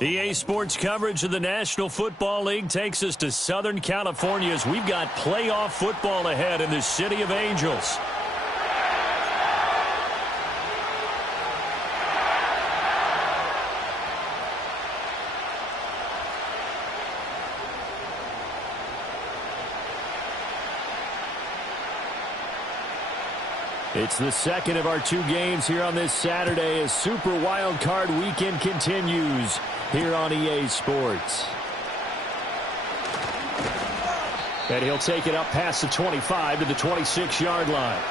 EA Sports coverage of the National Football League takes us to Southern California as we've got playoff football ahead in the City of Angels. It's the second of our two games here on this Saturday as Super Wild Card Weekend continues here on EA Sports. And he'll take it up past the 25 to the 26-yard line.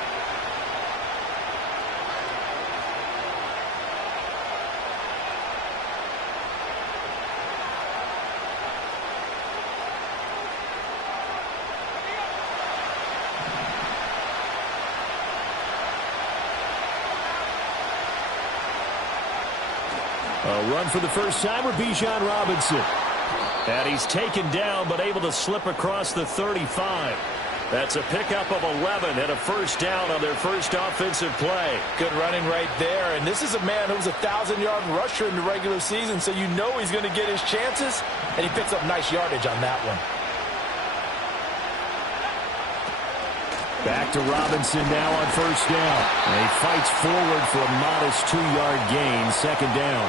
A run for the first time for Bijan Robinson. And he's taken down but able to slip across the 35. That's a pickup of 11 and a first down on their first offensive play. Good running right there. And this is a man who's a 1,000-yard rusher in the regular season, so you know he's going to get his chances. And he picks up nice yardage on that one. Back to Robinson now on first down. And he fights forward for a modest 2-yard gain, second down.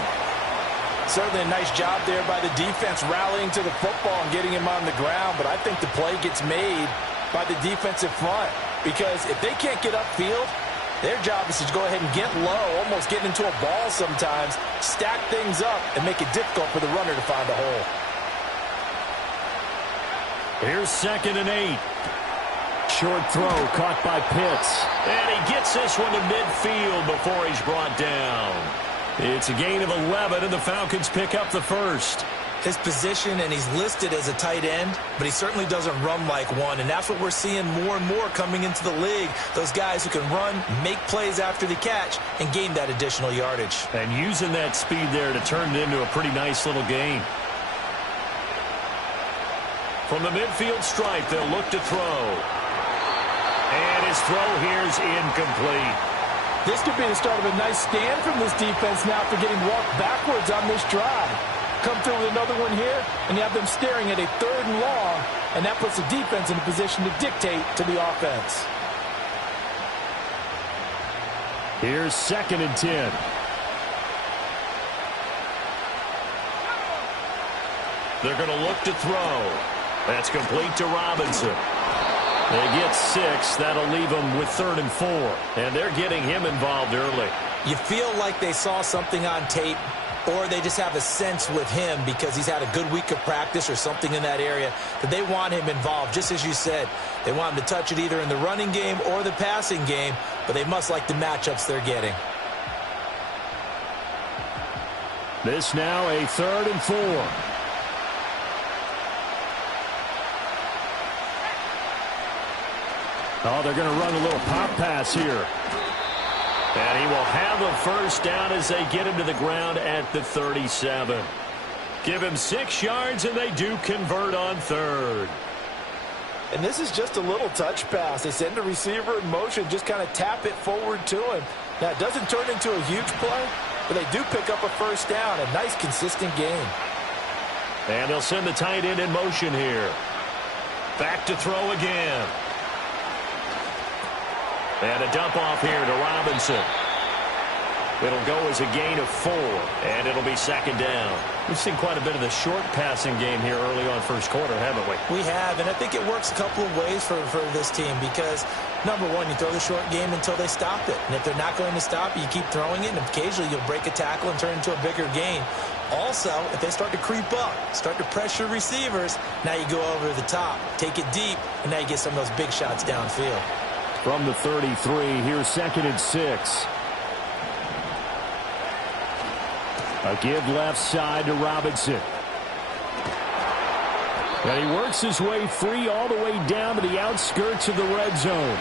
Certainly a nice job there by the defense rallying to the football and getting him on the ground. But I think the play gets made by the defensive front, because if they can't get upfield, their job is to go ahead and get low, almost get into a ball sometimes, stack things up, and make it difficult for the runner to find a hole. Here's 2nd and 8. Short throw caught by Pitts. And he gets this one to midfield before he's brought down. It's a gain of 11, and the Falcons pick up the first. His position, and he's listed as a tight end, but he certainly doesn't run like one, and that's what we're seeing more and more coming into the league. Those guys who can run, make plays after the catch, and gain that additional yardage. And using that speed there to turn it into a pretty nice little game. From the midfield stripe, they'll look to throw. And his throw here is incomplete. This could be the start of a nice stand from this defense now for getting walked backwards on this drive. Come through with another one here, and you have them staring at a 3rd and long, and that puts the defense in a position to dictate to the offense. Here's 2nd and 10. They're going to look to throw. That's complete to Robinson. They get 6. That'll leave them with 3rd and 4. And they're getting him involved early. You feel like they saw something on tape, or they just have a sense with him because he's had a good week of practice or something in that area that they want him involved. Just as you said, they want him to touch it either in the running game or the passing game, but they must like the matchups they're getting. This now a 3rd and 4. Oh, they're going to run a little pop pass here. And he will have a first down as they get him to the ground at the 37. Give him 6 yards, and they do convert on 3rd. And this is just a little touch pass. They send the receiver in motion, just kind of tap it forward to him. Now, it doesn't turn into a huge play, but they do pick up a first down. A nice, consistent game. And they'll send the tight end in motion here. Back to throw again. And a dump off here to Robinson. It'll go as a gain of 4, and it'll be second down. We've seen quite a bit of the short passing game here early on first quarter, haven't we? We have, and I think it works a couple of ways for this team because, number one, you throw the short game until they stop it. And if they're not going to stop it, you keep throwing it, and occasionally you'll break a tackle and turn it into a bigger gain. Also, if they start to creep up, start to pressure receivers, now you go over the top, take it deep, and now you get some of those big shots downfield. From the 33, here's 2nd and 6. A give left side to Robinson. And he works his way free all the way down to the outskirts of the red zone.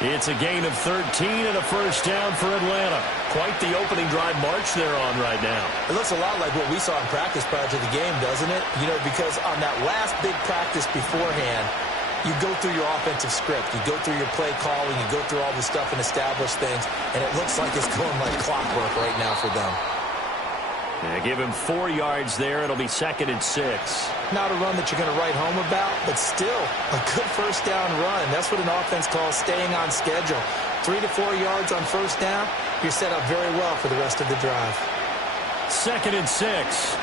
It's a gain of 13 and a first down for Atlanta. Quite the opening drive march they're on right now. It looks a lot like what we saw in practice prior to the game, doesn't it? You know, because on that last big practice beforehand, you go through your offensive script. You go through your play calling. You go through all the stuff and establish things. And it looks like it's going like clockwork right now for them. Yeah, give him 4 yards there. It'll be 2nd and 6. Not a run that you're going to write home about, but still a good first down run. That's what an offense calls staying on schedule. 3 to 4 yards on first down, you're set up very well for the rest of the drive. 2nd and 6.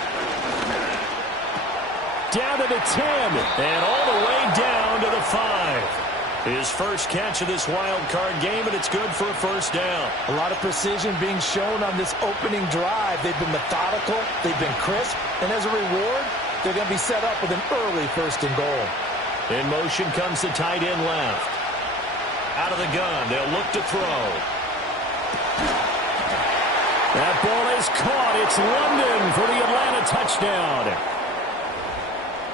Down to the 10, and all the way down to the 5. His first catch of this wild card game, and it's good for a first down. A lot of precision being shown on this opening drive. They've been methodical, they've been crisp, and as a reward, they're going to be set up with an early 1st and goal. In motion comes the tight end left. Out of the gun, they'll look to throw. That ball is caught. It's London for the Atlanta touchdown.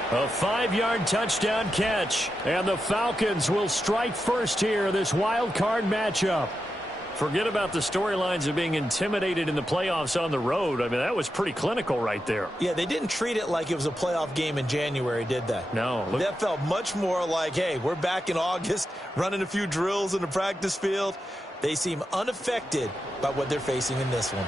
A 5-yard touchdown catch. And the Falcons will strike first here in this wild card matchup. Forget about the storylines of being intimidated in the playoffs on the road. I mean, that was pretty clinical right there. Yeah, they didn't treat it like it was a playoff game in January, did they? No. That felt much more like, hey, we're back in August, running a few drills in the practice field. They seem unaffected by what they're facing in this one.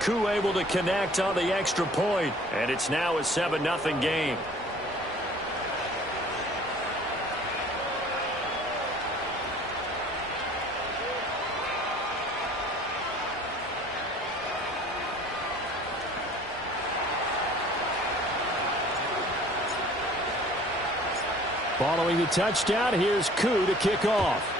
Koo able to connect on the extra point, and it's now a 7-0 game. Following the touchdown, here's Koo to kick off.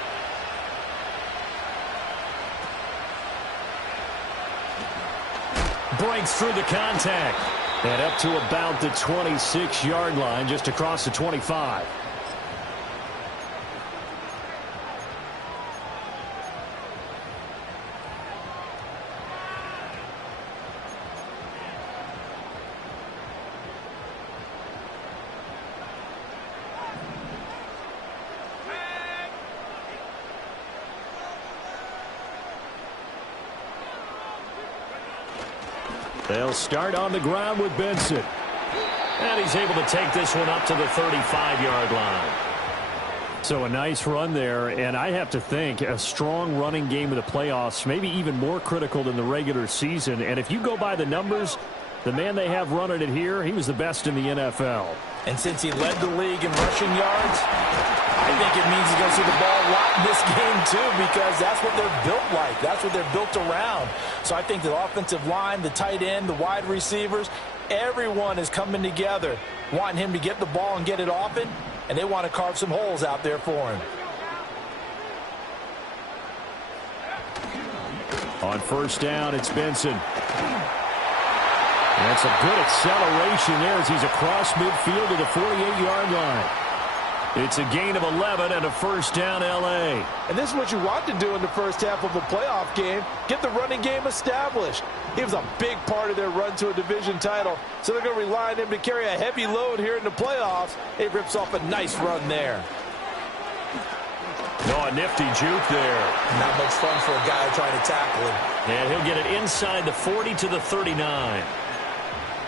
Breaks through the contact. And up to about the 26-yard line, just across the 25. They'll start on the ground with Benson. And he's able to take this one up to the 35-yard line. So a nice run there, and I have to think a strong running game of the playoffs, maybe even more critical than the regular season. And if you go by the numbers, the man they have running it here, he was the best in the NFL. And since he led the league in rushing yards, I think it means he's going to see the ball a lot in this game too, because that's what they're built like. That's what they're built around. So I think the offensive line, the tight end, the wide receivers, everyone is coming together, wanting him to get the ball and get it often, and they want to carve some holes out there for him. On first down, it's Benson. That's a good acceleration there as he's across midfield to the 48-yard line. It's a gain of 11 and a first down, L.A. And this is what you want to do in the first half of a playoff game. Get the running game established. He was a big part of their run to a division title, so they're going to rely on him to carry a heavy load here in the playoffs. It rips off a nice run there. No Oh, a nifty juke there. Not much fun for a guy trying to tackle him. And he'll get it inside the 40 to the 39.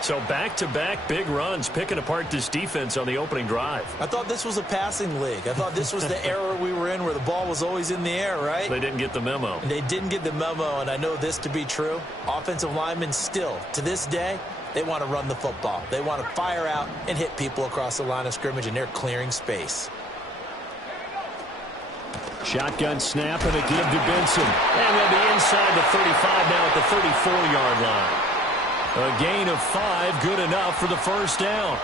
So back-to-back big runs, picking apart this defense on the opening drive. I thought this was a passing league. I thought this was the era we were in where the ball was always in the air, right? They didn't get the memo. They didn't get the memo, and I know this to be true. Offensive linemen still, to this day, they want to run the football. They want to fire out and hit people across the line of scrimmage, and they're clearing space. Shotgun snap and a give to Benson. And they'll be inside the 35 now at the 34-yard line. A gain of 5, good enough for the first down.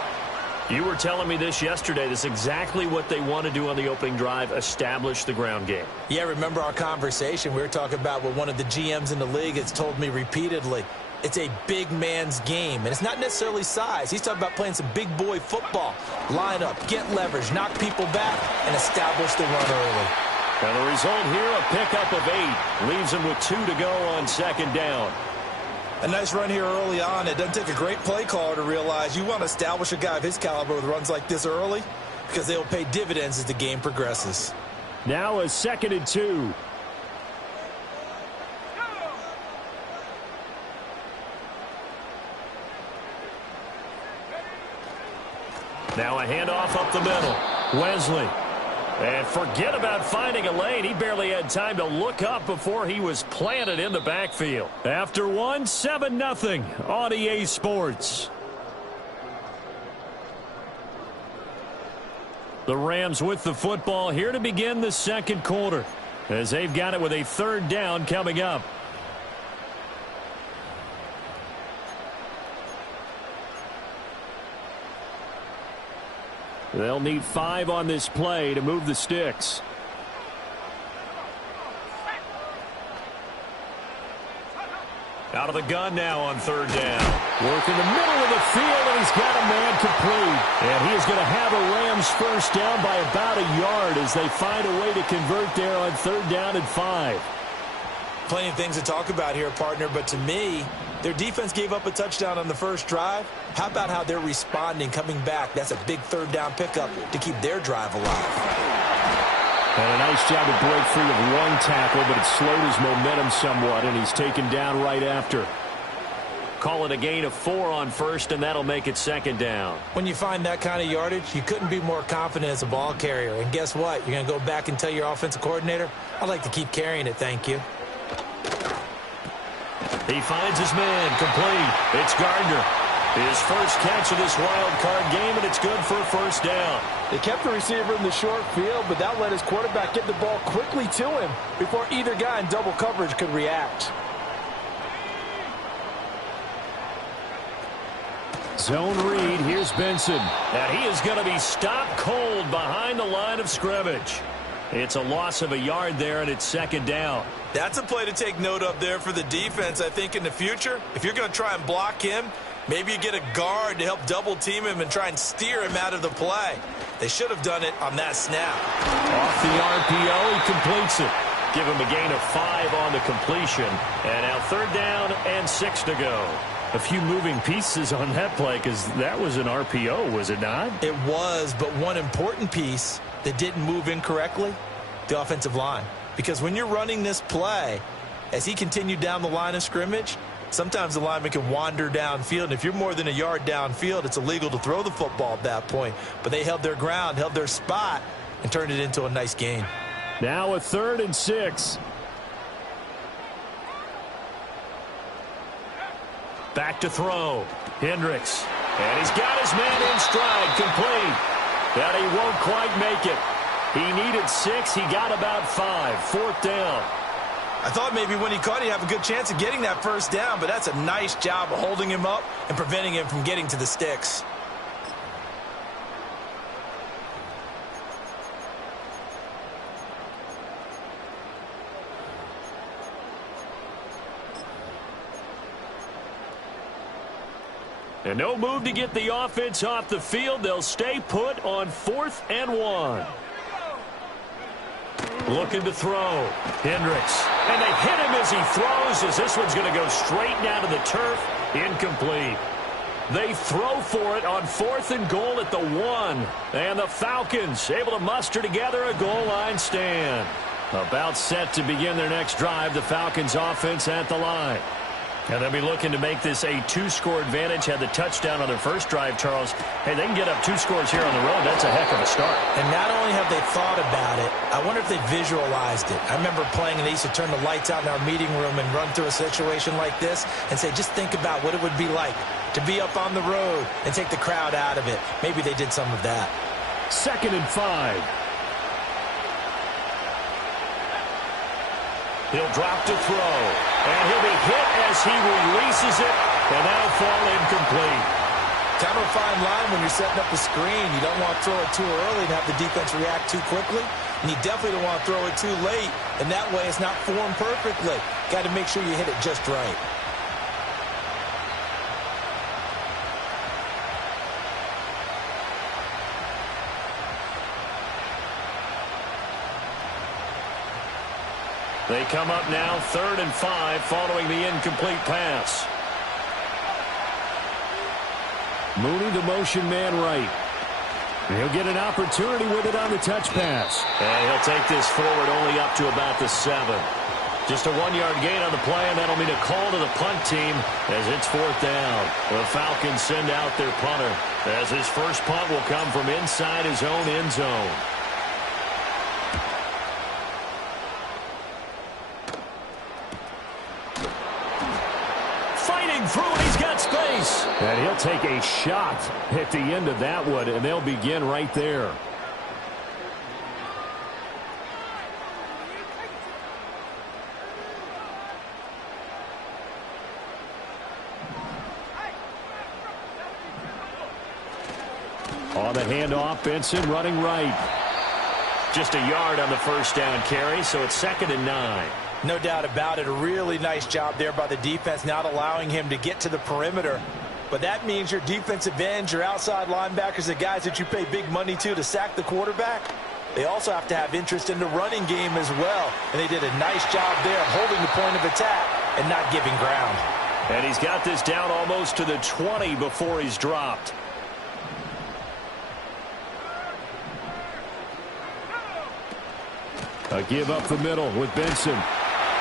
You were telling me this yesterday. This is exactly what they want to do on the opening drive, establish the ground game. Yeah, remember our conversation? We were talking about what one of the GMs in the league has told me repeatedly. It's a big man's game, and it's not necessarily size. He's talking about playing some big boy football. Line up, get leverage, knock people back, and establish the run early. And the result here, a pickup of 8. Leaves him with 2 to go on second down. A nice run here early on. It doesn't take a great play caller to realize you want to establish a guy of his caliber with runs like this early because they will pay dividends as the game progresses. Now a 2nd and 2. Now a handoff up the middle. Wesley. And forget about finding a lane. He barely had time to look up before he was planted in the backfield. After 1, 7-0 on EA Sports. The Rams with the football here to begin the second quarter, as they've got it with a 3rd down coming up. They'll need 5 on this play to move the sticks. Out of the gun now on 3rd down. Work in the middle of the field, and he's got a man complete. And he is going to have a Rams first down by about a yard as they find a way to convert there on 3rd down and 5. Plenty of things to talk about here, partner, but to me, their defense gave up a touchdown on the first drive. How about how they're responding, coming back? That's a big 3rd down pickup to keep their drive alive. And a nice job to break free of 1 tackle, but it slowed his momentum somewhat, and he's taken down right after. Call it a gain of 4 on 1st, and that'll make it 2nd down. When you find that kind of yardage, you couldn't be more confident as a ball carrier. And guess what? You're going to go back and tell your offensive coordinator, I'd like to keep carrying it, thank you. He finds his man, complete. It's Gardner. His first catch of this wild card game, and it's good for a first down. They kept the receiver in the short field, but that let his quarterback get the ball quickly to him before either guy in double coverage could react. Zone read, here's Benson. And he is going to be stopped cold behind the line of scrimmage. It's a loss of a yard there, and it's 2nd down. That's a play to take note of there for the defense, I think, in the future. If you're going to try and block him, maybe you get a guard to help double-team him and try and steer him out of the play. They should have done it on that snap. Off the RPO, he completes it. Give him a gain of 5 on the completion. And now 3rd down and 6 to go. A few moving pieces on that play because that was an RPO, was it not? It was, but one important piece that didn't move incorrectly, the offensive line. Because when you're running this play, as he continued down the line of scrimmage, sometimes the lineman can wander downfield. And if you're more than a yard downfield, it's illegal to throw the football at that point. But they held their ground, held their spot, and turned it into a nice gain. Now a 3rd and 6. Back to throw. Hendricks. And he's got his man in stride, complete. But he won't quite make it. He needed 6. He got about 5. 4th down. I thought maybe when he caught, he'd have a good chance of getting that first down, but that's a nice job of holding him up and preventing him from getting to the sticks. And no move to get the offense off the field. They'll stay put on 4th and 1. Looking to throw. Hendricks. And they hit him as he throws, as this one's going to go straight down to the turf. Incomplete. They throw for it on 4th and goal at the 1. And the Falcons able to muster together a goal line stand. About set to begin their next drive, the Falcons offense at the line. And they'll be looking to make this a 2-score advantage. Had the touchdown on their first drive, Charles. Hey, they can get up 2 scores here on the road. That's a heck of a start. And not only have they thought about it, I wonder if they visualized it. I remember playing and they used to turn the lights out in our meeting room and run through a situation like this and say, just think about what it would be like to be up on the road and take the crowd out of it. Maybe they did some of that. 2nd and 5. He'll drop to throw. And he'll be hit as he releases it. And that'll fall incomplete. Kind of a fine line when you're setting up a screen. You don't want to throw it too early and have the defense react too quickly. And you definitely don't want to throw it too late. And that way it's not formed perfectly. Got to make sure you hit it just right. They come up now 3rd and 5 following the incomplete pass. Mooney, the motion man right. He'll get an opportunity with it on the touch pass. And he'll take this forward only up to about the 7. Just a 1-yard gain on the play, and that'll mean a call to the punt team as it's 4th down. The Falcons send out their punter as his first punt will come from inside his own end zone. Through, and he's got space. And he'll take a shot at the end of that one, and they'll begin right there. On the handoff, Benson running right. Just a yard on the first down carry, so it's 2nd and 9. No doubt about it. A really nice job there by the defense, not allowing him to get to the perimeter. But that means your defensive ends, your outside linebackers, the guys that you pay big money to sack the quarterback, they also have to have interest in the running game as well. And they did a nice job there of holding the point of attack and not giving ground. And he's got this down almost to the 20 before he's dropped. A give up the middle with Benson.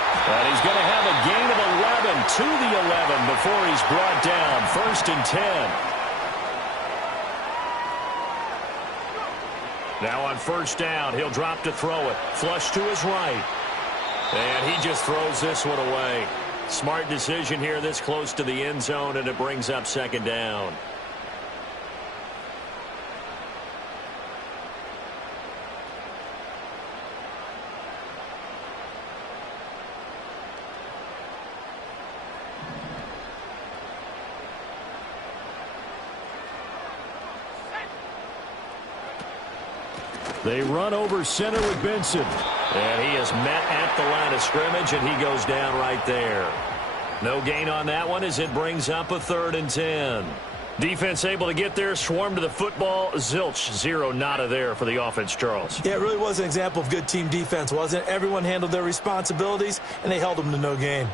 And he's going to have a gain of 11 to the 11 before he's brought down. 1st and 10. Now on 1st down, he'll drop to throw it. Flush to his right. And he just throws this one away. Smart decision here this close to the end zone, and it brings up 2nd down. They run over center with Benson. And he is met at the line of scrimmage, and he goes down right there. No gain on that one as it brings up a 3rd and 10. Defense able to get there, swarm to the football. Zilch, 0 nada there for the offense, Charles. Yeah, it really was an example of good team defense, wasn't it? Everyone handled their responsibilities, and they held them to no gain.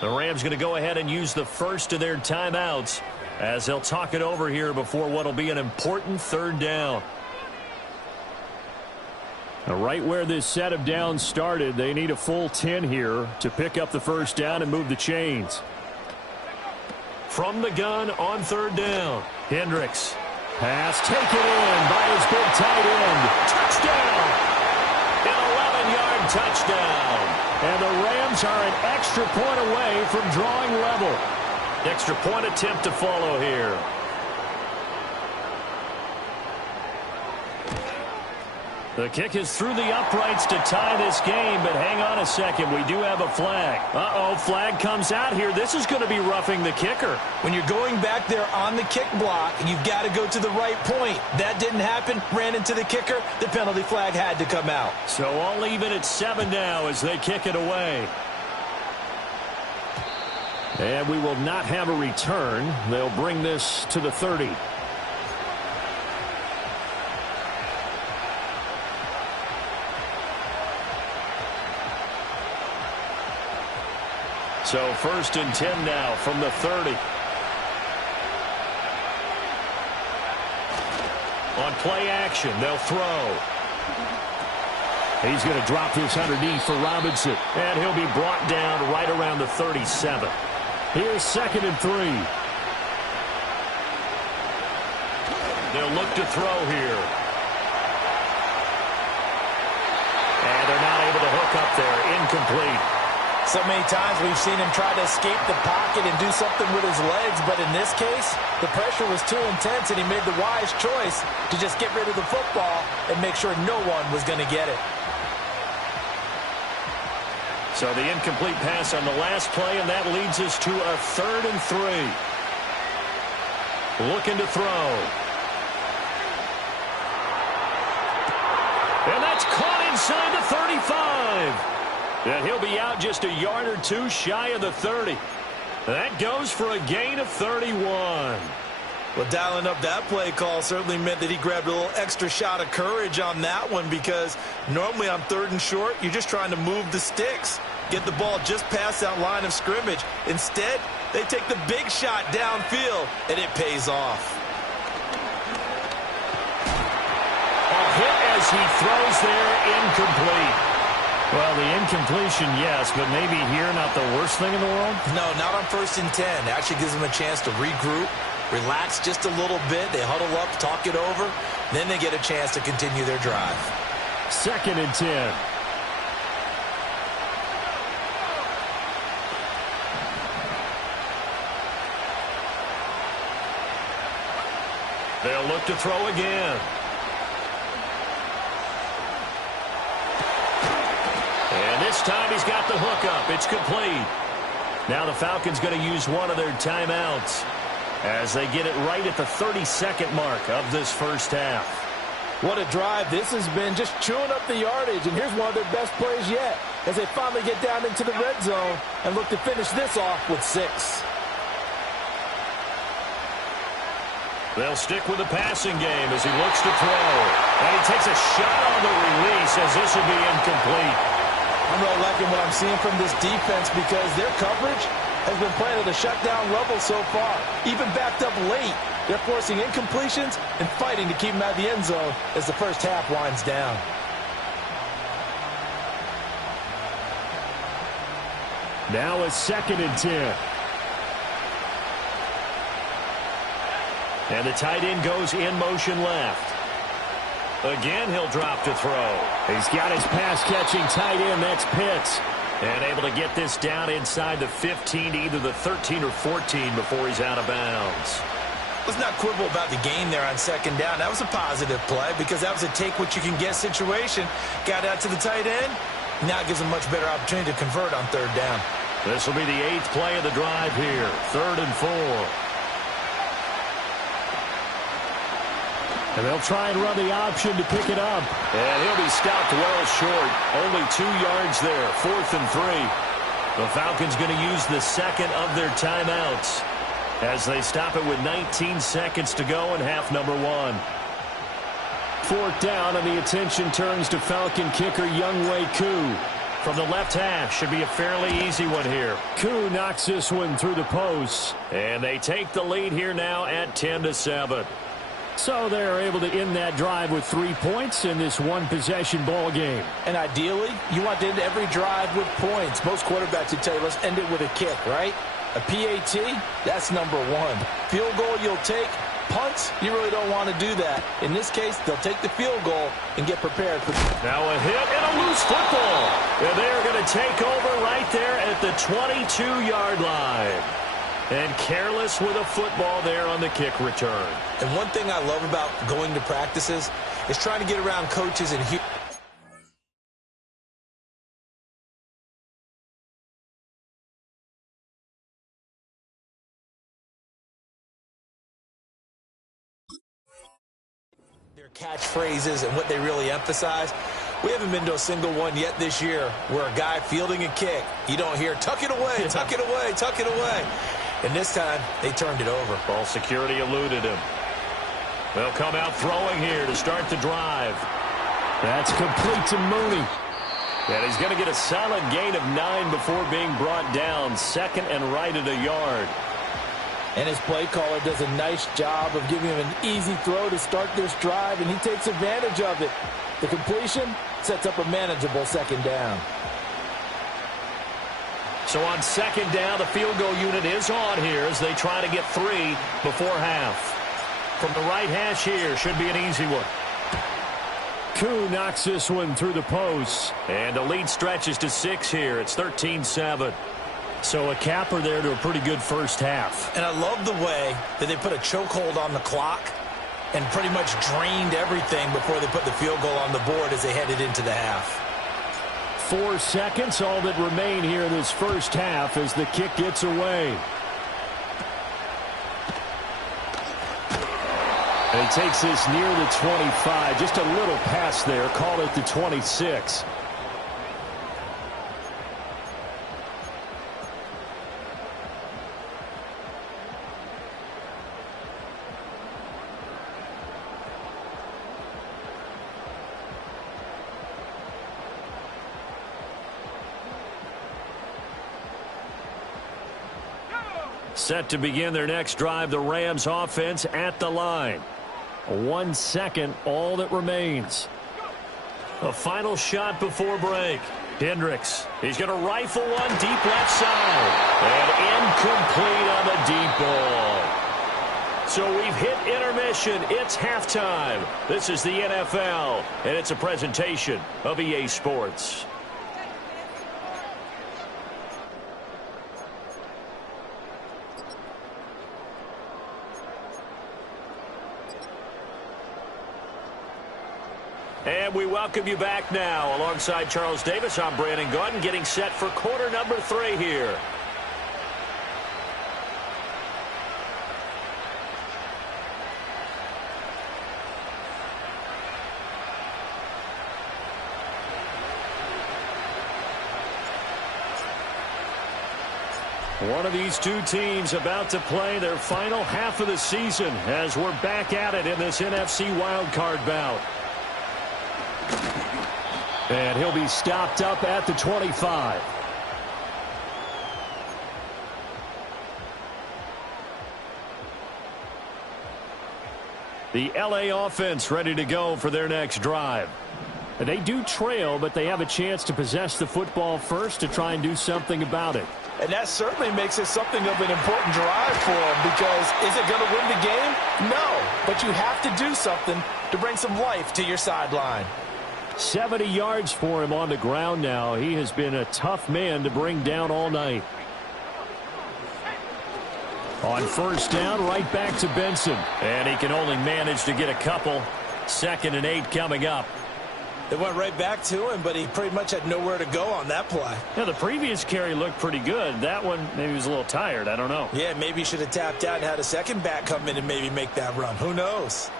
The Rams going to go ahead and use the first of their timeouts as they'll talk it over here before what will be an important 3rd down. Now, right where this set of downs started, they need a full 10 here to pick up the 1st down and move the chains. From the gun on 3rd down, Hendricks. Pass taken in by his big tight end. Touchdown! An 11-yard touchdown. And the Rams are an extra point away from drawing level. Extra point attempt to follow here. The kick is through the uprights to tie this game, but hang on a second. We do have a flag. Uh-oh, flag comes out here. This is going to be roughing the kicker. When you're going back there on the kick block, you've got to go to the right point. That didn't happen. Ran into the kicker. The penalty flag had to come out. So all even at 7 now as they kick it away. And we will not have a return. They'll bring this to the 30. So 1st and 10 now from the 30. On play action, they'll throw. He's going to drop this underneath for Robinson. And he'll be brought down right around the 37. Here's 2nd and 3. They'll look to throw here. And they're not able to hook up there. Incomplete. So many times we've seen him try to escape the pocket and do something with his legs, but in this case, the pressure was too intense, and he made the wise choice to just get rid of the football and make sure no one was going to get it. So the incomplete pass on the last play, and that leads us to a 3rd and 3. Looking to throw. And that's caught inside the 35. And he'll be out just a yard or two shy of the 30. That goes for a gain of 31. Well, dialing up that play call certainly meant that he grabbed a little extra shot of courage on that one, because normally on 3rd and short, you're just trying to move the sticks, get the ball just past that line of scrimmage. Instead, they take the big shot downfield, and it pays off. A hit as he throws there, incomplete. Well, the incompletion, yes, but maybe here not the worst thing in the world? No, not on 1st and 10. It actually gives them a chance to regroup, relax just a little bit. They huddle up, talk it over. Then they get a chance to continue their drive. 2nd and 10. They'll look to throw again. And this time he's got the hook up. It's complete. Now the Falcons going to use one of their timeouts as they get it right at the 32nd mark of this first half. What a drive this has been, just chewing up the yardage. And here's one of their best plays yet as they finally get down into the red zone and look to finish this off with 6. They'll stick with the passing game as he looks to throw. And he takes a shot on the release as this will be incomplete. I'm really liking what I'm seeing from this defense because their coverage has been playing at a shutdown level so far. Even backed up late, they're forcing incompletions and fighting to keep them out of the end zone as the first half winds down. Now a 2nd and 10. And the tight end goes in motion left. Again, he'll drop to throw. He's got his pass-catching tight end. That's Pitts. And able to get this down inside the 15 to either the 13 or 14 before he's out of bounds. Let's not quibble about the gain there on 2nd down. That was a positive play because that was a take-what-you-can-get situation. Got out to the tight end. Now it gives him a much better opportunity to convert on 3rd down. This will be the 8th play of the drive here. 3rd and 4. And they'll try and run the option to pick it up. And he'll be stopped well short. Only 2 yards there. 4th and 3. The Falcons going to use the 2nd of their timeouts as they stop it with 19 seconds to go in half number 1. 4th down, and the attention turns to Falcon kicker Younghoe Koo. From the left hash, should be a fairly easy one here. Koo knocks this one through the posts. And they take the lead here now at 10-7. So they're able to end that drive with 3 points in this one-possession ball game. And ideally, you want to end every drive with points. Most quarterbacks would tell you, let's end it with a kick, right? A PAT, that's number 1. Field goal you'll take. Punts, you really don't want to do that. In this case, they'll take the field goal and get prepared for now a hit and a loose football. And they're going to take over right there at the 22-yard line. And careless with a football there on the kick return. And one thing I love about going to practices is trying to get around coaches and hear their catchphrases and what they really emphasize. We haven't been to a single one yet this year where a guy fielding a kick, you don't hear, tuck it away, tuck it away, tuck it away. And this time, they turned it over. Ball security eluded him. They'll come out throwing here to start the drive. That's complete to Mooney. And he's going to get a solid gain of 9 before being brought down. 2nd and right at a yard. And his play caller does a nice job of giving him an easy throw to start this drive, and he takes advantage of it. The completion sets up a manageable 2nd down. So on 2nd down, the field goal unit is on here as they try to get 3 before half. From the right hash here, should be an easy one. Koo knocks this one through the post. And the lead stretches to 6 here. It's 13-7. So a capper there to a pretty good first half. And I love the way that they put a chokehold on the clock and pretty much drained everything before they put the field goal on the board as they headed into the half. 4 seconds, all that remain here in this first half as the kick gets away. And he takes this near the 25. Just a little pass there. Call it the 26. Set to begin their next drive, the Rams offense at the line. 1 second, all that remains. A final shot before break. Hendricks, he's going to rifle one deep left side. And incomplete on the deep ball. So we've hit intermission. It's halftime. This is the NFL, and it's a presentation of EA Sports. And we welcome you back now. Alongside Charles Davis, I'm Brandon Gaudin, getting set for quarter number 3 here. One of these two teams about to play their final half of the season as we're back at it in this NFC wildcard bout. And he'll be stopped up at the 25. The LA offense ready to go for their next drive. And they do trail, but they have a chance to possess the football first to try and do something about it. And that certainly makes it something of an important drive for them, because is it going to win the game? No, but you have to do something to bring some life to your sideline. 70 yards for him on the ground now. He has been a tough man to bring down all night. On first down, right back to Benson. And he can only manage to get a couple. 2nd and 8 coming up. It went right back to him, but he pretty much had nowhere to go on that play. Yeah, the previous carry looked pretty good. That one, maybe he was a little tired. I don't know. Yeah, maybe he should have tapped out and had a second back come in and maybe make that run. Who knows?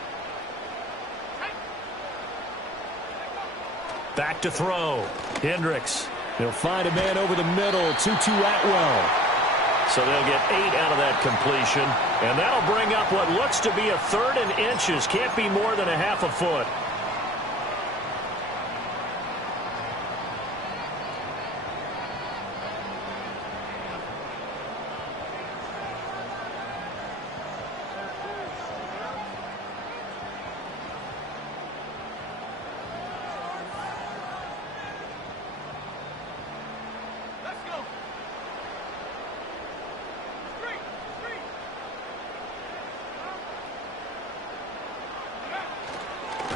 Back to throw. Hendricks. He'll find a man over the middle. Tutu Atwell. So they'll get 8 out of that completion. And that'll bring up what looks to be a 3rd and inches. Can't be more than a half a foot.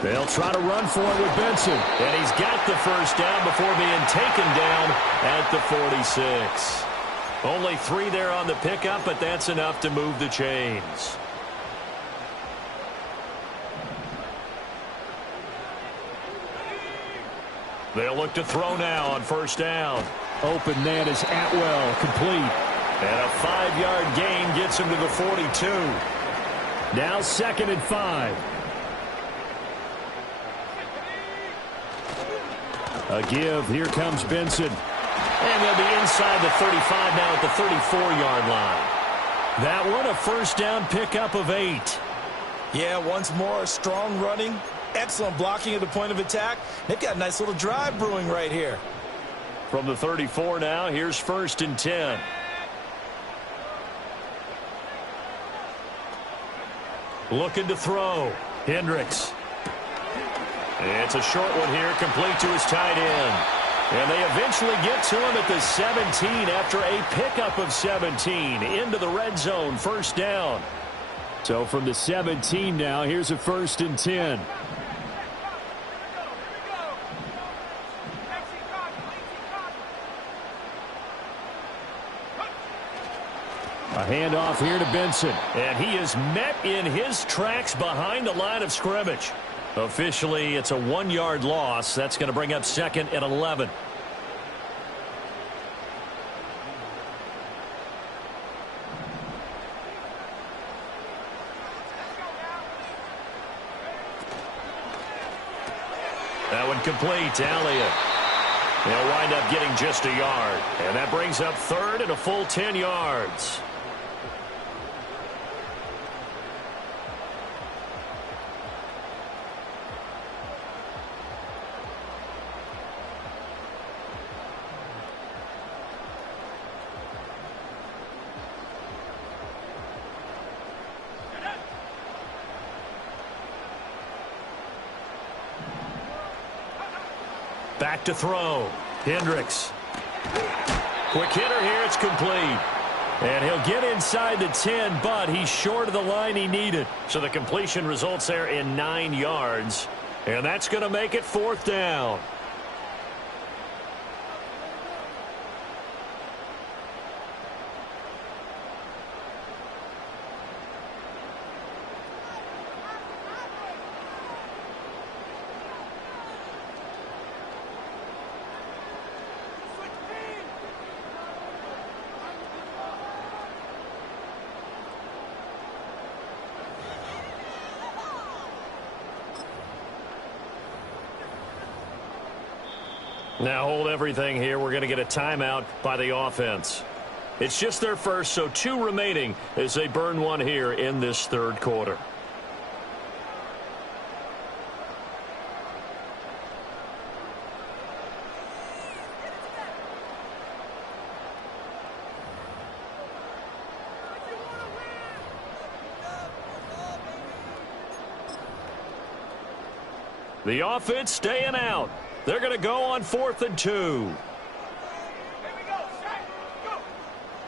They'll try to run for it with Benson. And he's got the first down before being taken down at the 46. Only 3 there on the pickup, but that's enough to move the chains. They'll look to throw now on first down. Open man is Atwell, complete. And a 5-yard gain gets him to the 42. Now 2nd and 5. A give. Here comes Benson. And they'll be inside the 35 now at the 34-yard line. That one, a first down pickup of 8. Yeah, once more, strong running, excellent blocking at the point of attack. They've got a nice little drive brewing right here. From the 34 now, here's 1st and 10. Looking to throw. Hendricks. It's a short one here, complete to his tight end. And they eventually get to him at the 17 after a pickup of 17 into the red zone, 1st down. So from the 17 now, here's a 1st and 10. A handoff here to Benson. And he is met in his tracks behind the line of scrimmage. Officially, it's a 1-yard loss. That's going to bring up 2nd and 11. That one complete to Elliott. They'll wind up getting just a yard. And that brings up 3rd and a full 10 yards. Back to throw. Hendricks. Quick hitter here. It's complete. And he'll get inside the 10, but he's short of the line he needed. So the completion results there in 9 yards. And that's going to make it 4th down. Now hold everything here. We're going to get a timeout by the offense. It's just their first, so 2 remaining as they burn one here in this 3rd quarter. The offense staying out. They're going to go on 4th and 2.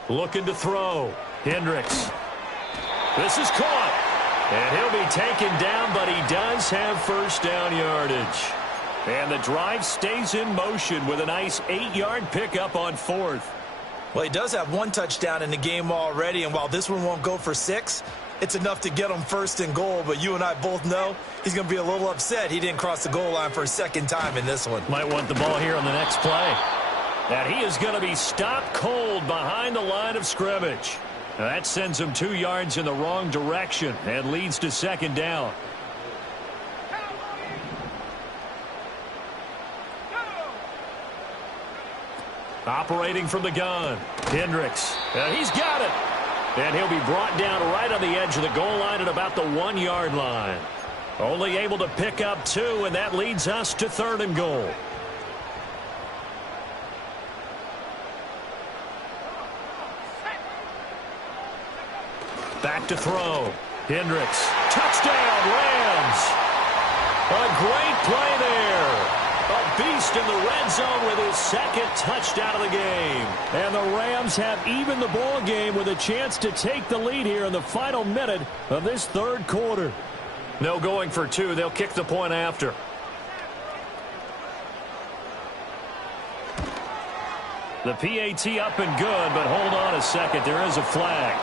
Looking to throw. Hendricks. This is caught. And he'll be taken down, but he does have 1st down yardage. And the drive stays in motion with a nice 8-yard pickup on 4th. Well, he does have 1 touchdown in the game already, and while this one won't go for 6, it's enough to get him 1st and goal. But you and I both know he's going to be a little upset he didn't cross the goal line for a 2nd time in this one. Might want the ball here on the next play. And he is going to be stopped cold behind the line of scrimmage. Now that sends him 2 yards in the wrong direction and leads to 2nd down. Operating from the gun. Hendricks. He's got it. And he'll be brought down right on the edge of the goal line at about the 1-yard line. Only able to pick up 2, and that leads us to 3rd and goal. Back to throw. Hendricks. Touchdown, Rams. A great play there. A beast in the red zone with his 2nd touchdown of the game. And the Rams have evened the ball game with a chance to take the lead here in the final minute of this 3rd quarter. No going for 2. They'll kick the point after. The PAT up and good, but hold on a second. There is a flag.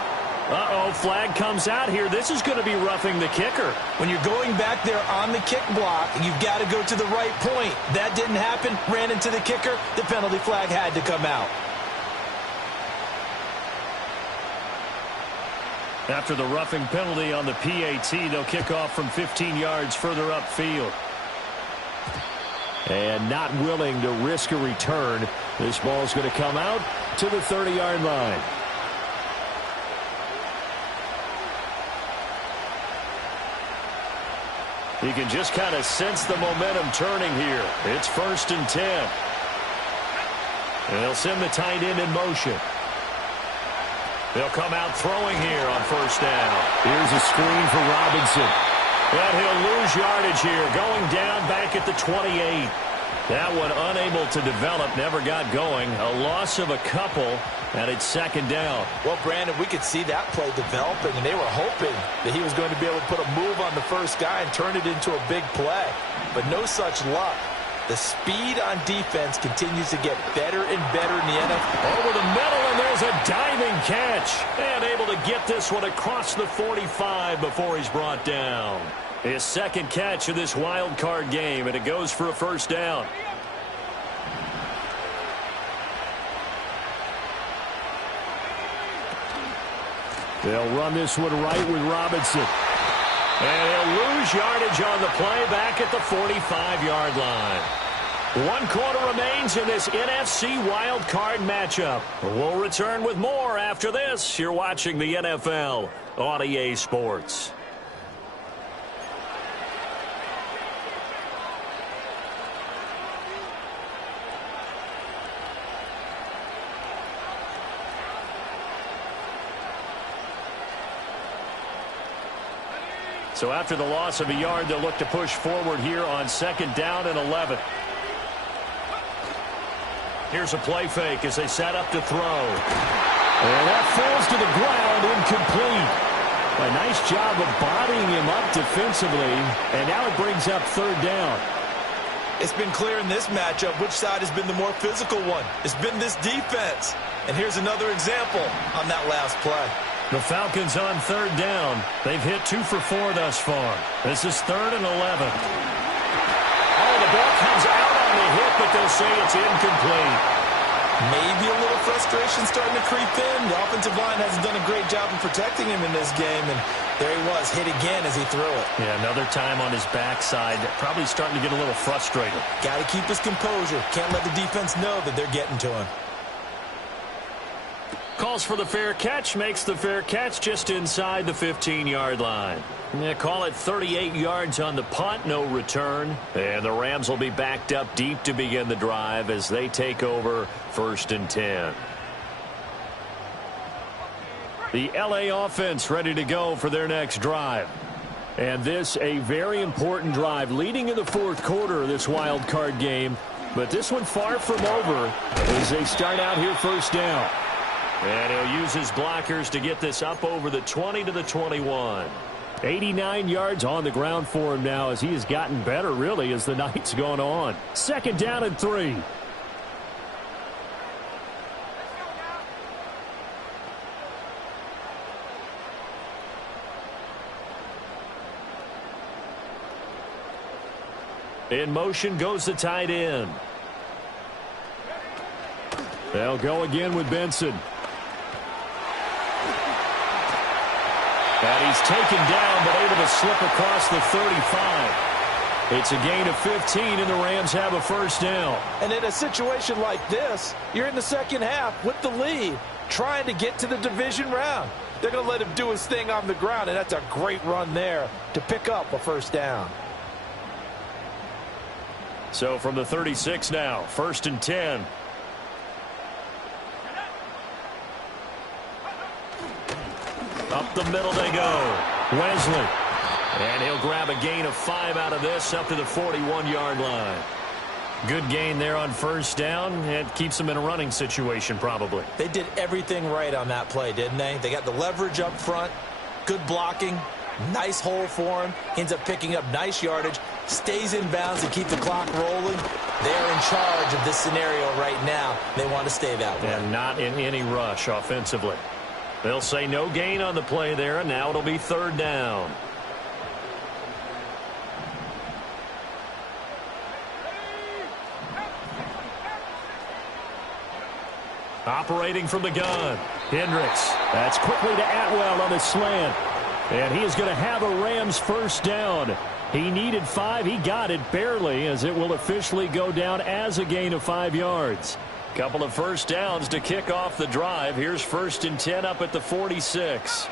Uh-oh, flag comes out here. This is going to be roughing the kicker. When you're going back there on the kick block, you've got to go to the right point. That didn't happen. Ran into the kicker. The penalty flag had to come out. After the roughing penalty on the PAT, they'll kick off from 15 yards further upfield. And not willing to risk a return, this ball's going to come out to the 30-yard line. You can just kind of sense the momentum turning here. It's 1st and 10. And they'll send the tight end in motion. They'll come out throwing here on first down. Here's a screen for Robinson. And he'll lose yardage here, going down back at the 28. That one unable to develop, never got going. A loss of a couple, and it's second down. Well, Brandon, we could see that play developing, and they were hoping that he was going to be able to put a move on the first guy and turn it into a big play. But no such luck. The speed on defense continues to get better and better in the NFL. Over the middle, and there's a diving catch. And able to get this one across the 45 before he's brought down. His second catch of this wild card game, and it goes for a first down. They'll run this one right with Robinson. And he'll lose yardage on the play back at the 45-yard line. 1 quarter remains in this NFC wild card matchup. We'll return with more after this. You're watching the NFL on EA Sports. So after the loss of a yard, they'll look to push forward here on second down and 11. Here's a play fake as they set up to throw. And that falls to the ground, incomplete. A nice job of bodying him up defensively, and now it brings up third down. It's been clear in this matchup which side has been the more physical one. It's been this defense. And here's another example on that last play. The Falcons on third down. They've hit 2 for 4 thus far. This is 3rd and 11. Oh, the ball comes out on the hit, but they'll say it's incomplete. Maybe a little frustration starting to creep in. The offensive line hasn't done a great job of protecting him in this game, and there he was, hit again as he threw it. Yeah, another time on his backside. Probably starting to get a little frustrated. Got to keep his composure. Can't let the defense know that they're getting to him. Calls for the fair catch, makes the fair catch just inside the 15-yard line. Yeah, call it 38 yards on the punt, no return. And the Rams will be backed up deep to begin the drive as they take over 1st and 10. The LA offense ready to go for their next drive. And this a very important drive leading in the 4th quarter of this wild card game. But this one far from over as they start out here first down. And he'll use his blockers to get this up over the 20 to the 21. 89 yards on the ground for him now as he has gotten better, really, as the night's gone on. 2nd down and 3. In motion goes the tight end. They'll go again with Benson. And he's taken down, but able to slip across the 35. It's a gain of 15, and the Rams have a first down. And in a situation like this, you're in the second half with the lead, trying to get to the division round. They're going to let him do his thing on the ground, and that's a great run there to pick up a first down. So from the 36 now, 1st and 10. Up the middle they go. Wesley. And he'll grab a gain of 5 out of this up to the 41-yard line. Good gain there on first down. It keeps them in a running situation probably. They did everything right on that play, didn't they? They got the leverage up front, good blocking, nice hole for him. Ends up picking up nice yardage, stays in bounds to keep the clock rolling. They're in charge of this scenario right now. They want to stay that way. And not in any rush offensively. They'll say no gain on the play there, and now it'll be 3rd down. Operating from the gun, Hendricks. That's quickly to Atwell on the slant. And he is going to have a Rams first down. He needed 5. He got it barely, as it will officially go down as a gain of 5 yards. Couple of first downs to kick off the drive. Here's 1st and 10 up at the 46.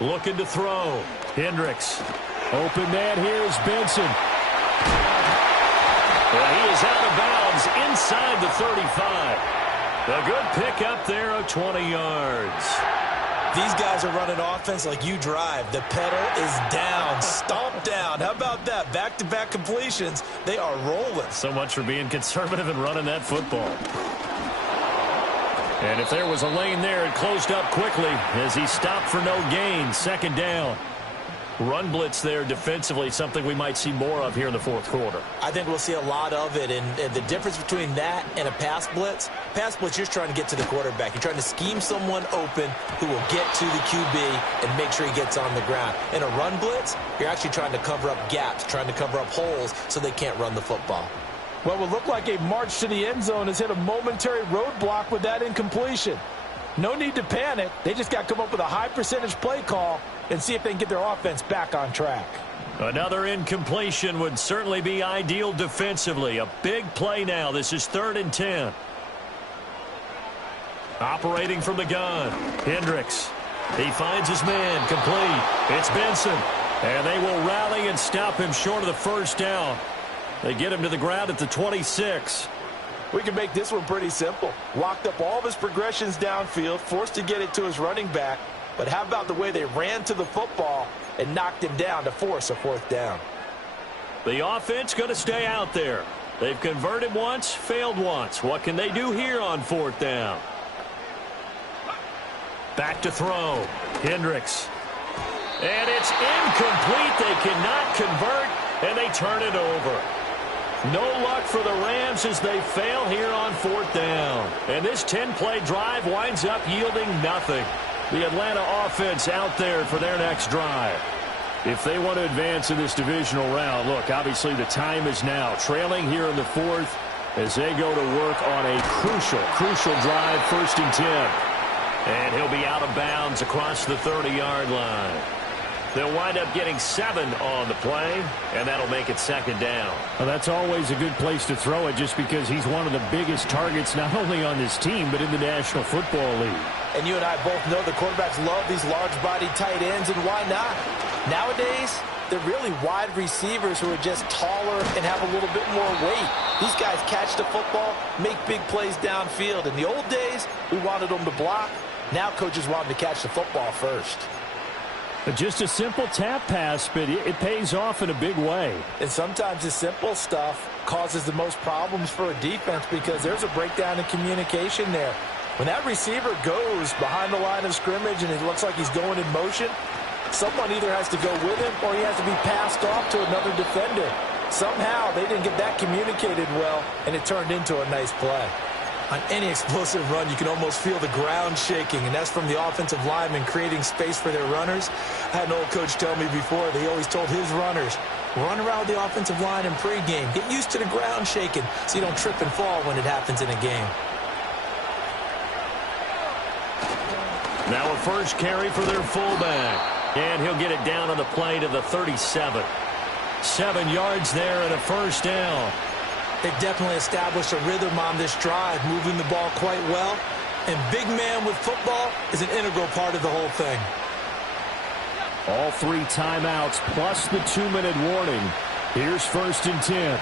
Looking to throw. Hendricks. Open man, here's Benson. And he is out of bounds inside the 35. A good pickup there of 20 yards. These guys are running offense like you drive. The pedal is down, stomp down. How about that? Back-to-back completions. They are rolling. So much for being conservative and running that football. And if there was a lane there, it closed up quickly as he stopped for no gain. Second down. Run blitz there defensively, something we might see more of here in the fourth quarter. I think we'll see a lot of it, and the difference between that and a pass blitz, you're just trying to get to the quarterback. You're trying to scheme someone open who will get to the QB and make sure he gets on the ground. In a run blitz, you're actually trying to cover up gaps, trying to cover up holes so they can't run the football. Well, it would look like a march to the end zone has hit a momentary roadblock with that incompletion. No need to panic. They just got to come up with a high percentage play call and see if they can get their offense back on track. Another incompletion would certainly be ideal defensively. A big play now. This is 3rd and 10. Operating from the gun, Hendricks. He finds his man, complete. It's Benson. And they will rally and stop him short of the first down. They get him to the ground at the 26. We can make this one pretty simple. Locked up all of his progressions downfield, forced to get it to his running back. But how about the way they ran to the football and knocked him down to force a 4th down? The offense going to stay out there. They've converted once, failed once. What can they do here on 4th down? Back to throw. Hendricks. And it's incomplete. They cannot convert, and they turn it over. No luck for the Rams as they fail here on 4th down. And this 10-play drive winds up yielding nothing. The Atlanta offense out there for their next drive. If they want to advance in this divisional round, look, obviously the time is now. Trailing here in the 4th as they go to work on a crucial drive, 1st and 10. And he'll be out of bounds across the 30-yard line. They'll wind up getting 7 on the play, and that'll make it 2nd down. Well, that's always a good place to throw it just because he's one of the biggest targets not only on this team but in the National Football League. And you and I both know the quarterbacks love these large-bodied tight ends, and why not? Nowadays, they're really wide receivers who are just taller and have a little bit more weight. These guys catch the football, make big plays downfield. In the old days, we wanted them to block. Now coaches want them to catch the football first. Just a simple tap pass, but it pays off in a big way. And sometimes the simple stuff causes the most problems for a defense because there's a breakdown in communication there. When that receiver goes behind the line of scrimmage and it looks like he's going in motion, someone either has to go with him or he has to be passed off to another defender. Somehow they didn't get that communicated well, and it turned into a nice play. On any explosive run, you can almost feel the ground shaking, and that's from the offensive linemen creating space for their runners. I had an old coach tell me before that he always told his runners, run around the offensive line in pregame. Get used to the ground shaking so you don't trip and fall when it happens in a game. Now a first carry for their fullback. And he'll get it down on the play to the 37. 7 yards there and a first down. They've definitely established a rhythm on this drive, moving the ball quite well. And big man with football is an integral part of the whole thing. All 3 timeouts plus the 2-minute warning. Here's 1st and 10.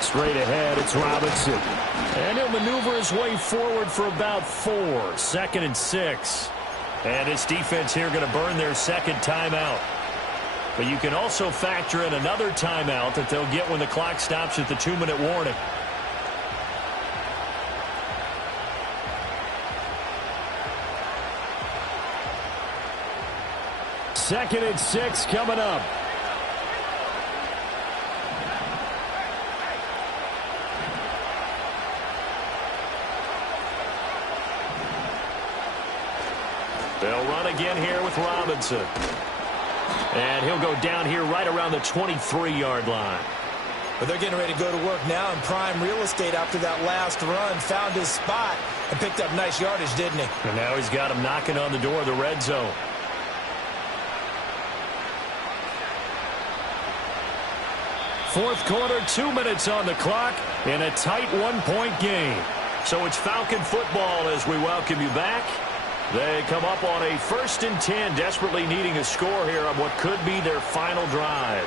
Straight ahead, it's Robinson. And he'll maneuver his way forward for about 4. 2nd and 6. And this defense here going to burn their 2nd timeout. But you can also factor in another timeout that they'll get when the clock stops at the 2-minute warning. Second and 6 coming up. They'll run again here with Robinson. And he'll go down here right around the 23-yard line. But they're getting ready to go to work now in prime real estate after that last run. Found his spot and picked up nice yardage, didn't he? And now he's got him knocking on the door of the red zone. Fourth quarter, 2 minutes on the clock in a tight 1-point game. So it's Falcon football as we welcome you back. They come up on a 1st and 10, desperately needing a score here on what could be their final drive.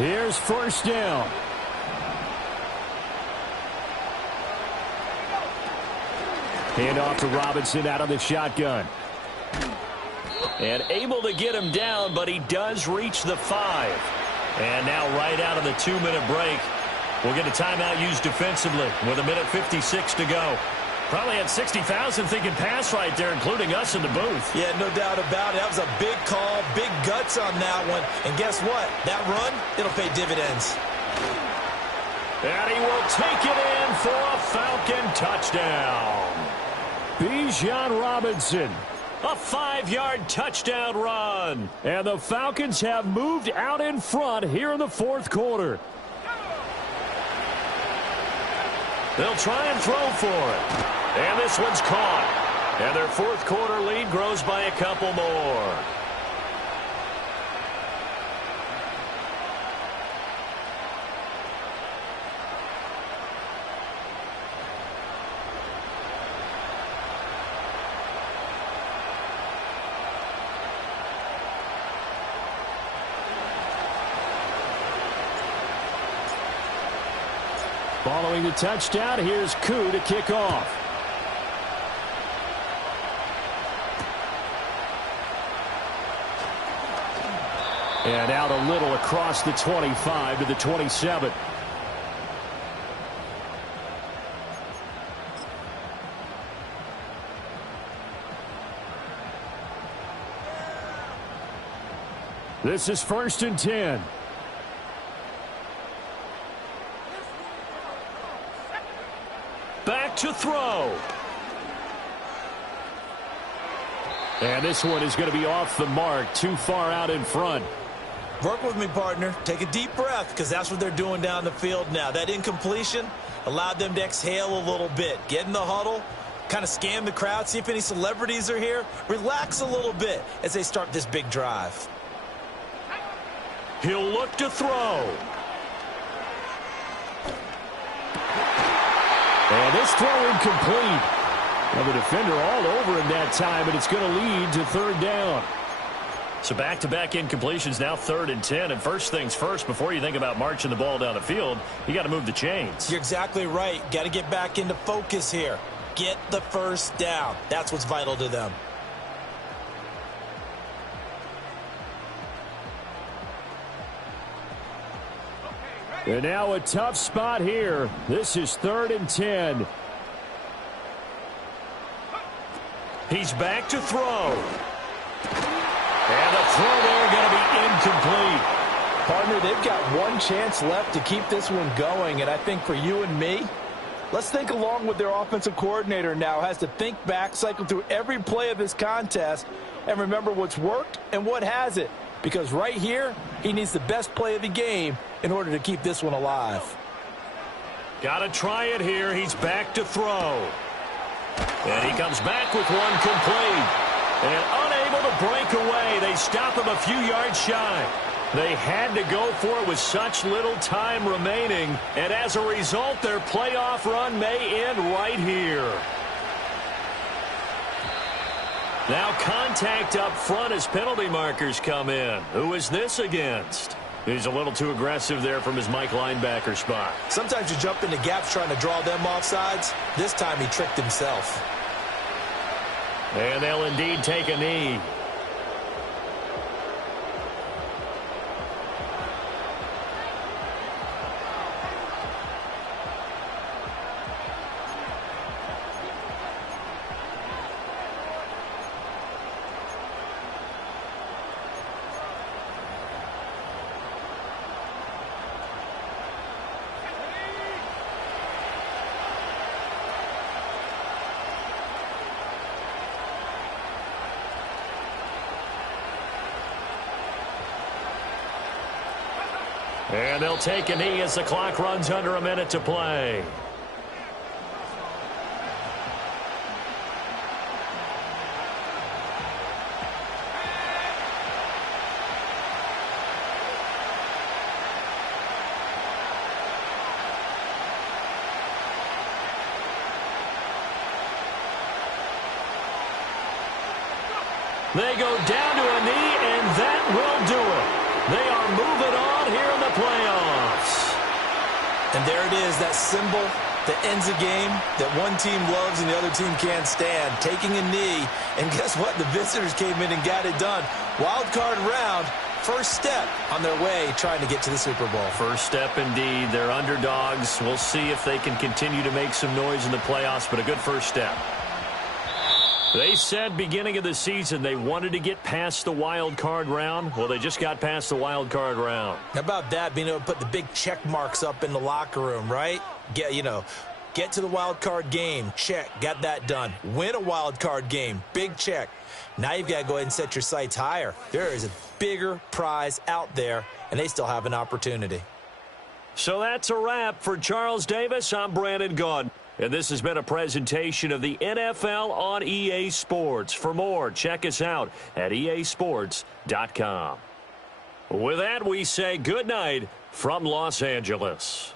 Here's first down. Hand off to Robinson out of the shotgun. And able to get him down, but he does reach the 5. And now right out of the 2-minute break, we'll get a timeout used defensively with 1:56 to go. Probably had 60,000 thinking pass right there, including us in the booth. Yeah, no doubt about it. That was a big call, big guts on that one. And guess what? That run, it'll pay dividends. And he will take it in for a Falcon touchdown. Bijan Robinson, a 5-yard touchdown run. And the Falcons have moved out in front here in the fourth quarter. They'll try and throw for it. And this one's caught. And their fourth quarter lead grows by a couple more. Following the touchdown, here's Koo to kick off. And out a little across the 25 to the 27. This is 1st and 10. Back to throw. And this one is going to be off the mark, too far out in front. Work with me, partner. Take a deep breath, because that's what they're doing down the field now. That incompletion allowed them to exhale a little bit. Get in the huddle, kind of scan the crowd, see if any celebrities are here. Relax a little bit as they start this big drive. He'll look to throw. And this throw incomplete. Now the defender all over him that time, and it's going to lead to 3rd down. So back-to-back incompletions, now 3rd and 10. And first things first, before you think about marching the ball down the field, you got to move the chains. You're exactly right. Got to get back into focus here. Get the first down. That's what's vital to them. And now a tough spot here. This is 3rd and 10. He's back to throw. And the throw there going to be incomplete. Partner, they've got one chance left to keep this one going, and I think for you and me, let's think along with their offensive coordinator now. Has to think back, cycle through every play of this contest, and remember what's worked and what hasn't. Because right here, he needs the best play of the game in order to keep this one alive. Got to try it here. He's back to throw. And he comes back with one complete. And unable to break away. They stop him a few yards shy. They had to go for it with such little time remaining. And as a result, their playoff run may end right here. Now contact up front as penalty markers come in. Who is this against? He's a little too aggressive there from his Mike linebacker spot. Sometimes you jump into gaps trying to draw them off sides. This time he tricked himself. And they'll indeed take a knee. And they'll take a knee as the clock runs under a minute to play. They go down to a knee, and that will do it. They are moving on here in the playoffs. And there it is, that symbol that ends a game that one team loves and the other team can't stand, taking a knee. And guess what? The visitors came in and got it done. Wild card round, first step on their way trying to get to the Super Bowl. First step indeed. They're underdogs. We'll see if they can continue to make some noise in the playoffs, but a good first step. They said beginning of the season they wanted to get past the wild card round. Well, they just got past the wild card round. How about that, being able to put the big check marks up in the locker room, right? Get to the wild card game, check, got that done. Win a wild card game, big check. Now you've got to go ahead and set your sights higher. There is a bigger prize out there, and they still have an opportunity. So that's a wrap for Charles Davis. I'm Brandon Gaudin. And this has been a presentation of the NFL on EA Sports. For more, check us out at easports.com. With that, we say good night from Los Angeles.